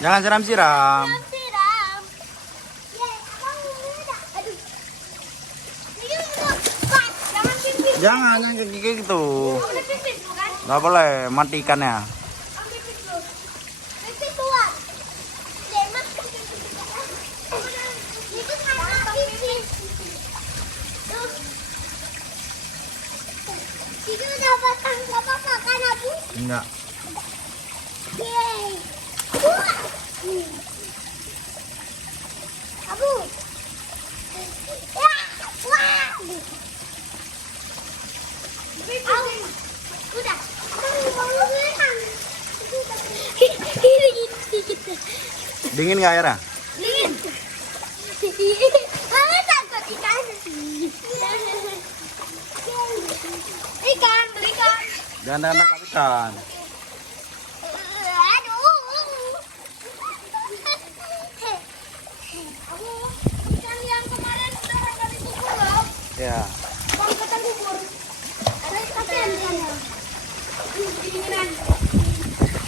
Jangan siram-siram. Siram. Aduh. Jangan pipis. Jangan kayak gitu. Boleh pipis bukan? Nggak boleh, mati ikannya. Pipis tuh. Pipis tuan. Lemak. Itu sama pipis. Tuh. Itu udah batang apa kan Abu? Enggak. Yeay. Wah. Abu. Wah. Wah. Udah. Dingin nggak airnya? Dingin. Mama takut ikan. Ikan, belikan. Jangan nangkap ikan. Aduh. Ikan yang kemarin udah kali kubur loh. Ya. Bang kata kubur. Ada kasihan ikannya. Dinginan.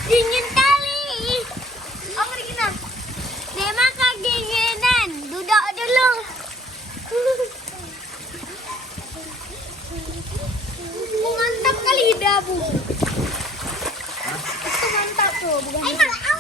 Dingin kali. Oh, dinginan. Dia makan dinginan. Duduk dulu. Mantap kali dah, Bu. Itu mantap tuh. Bukan.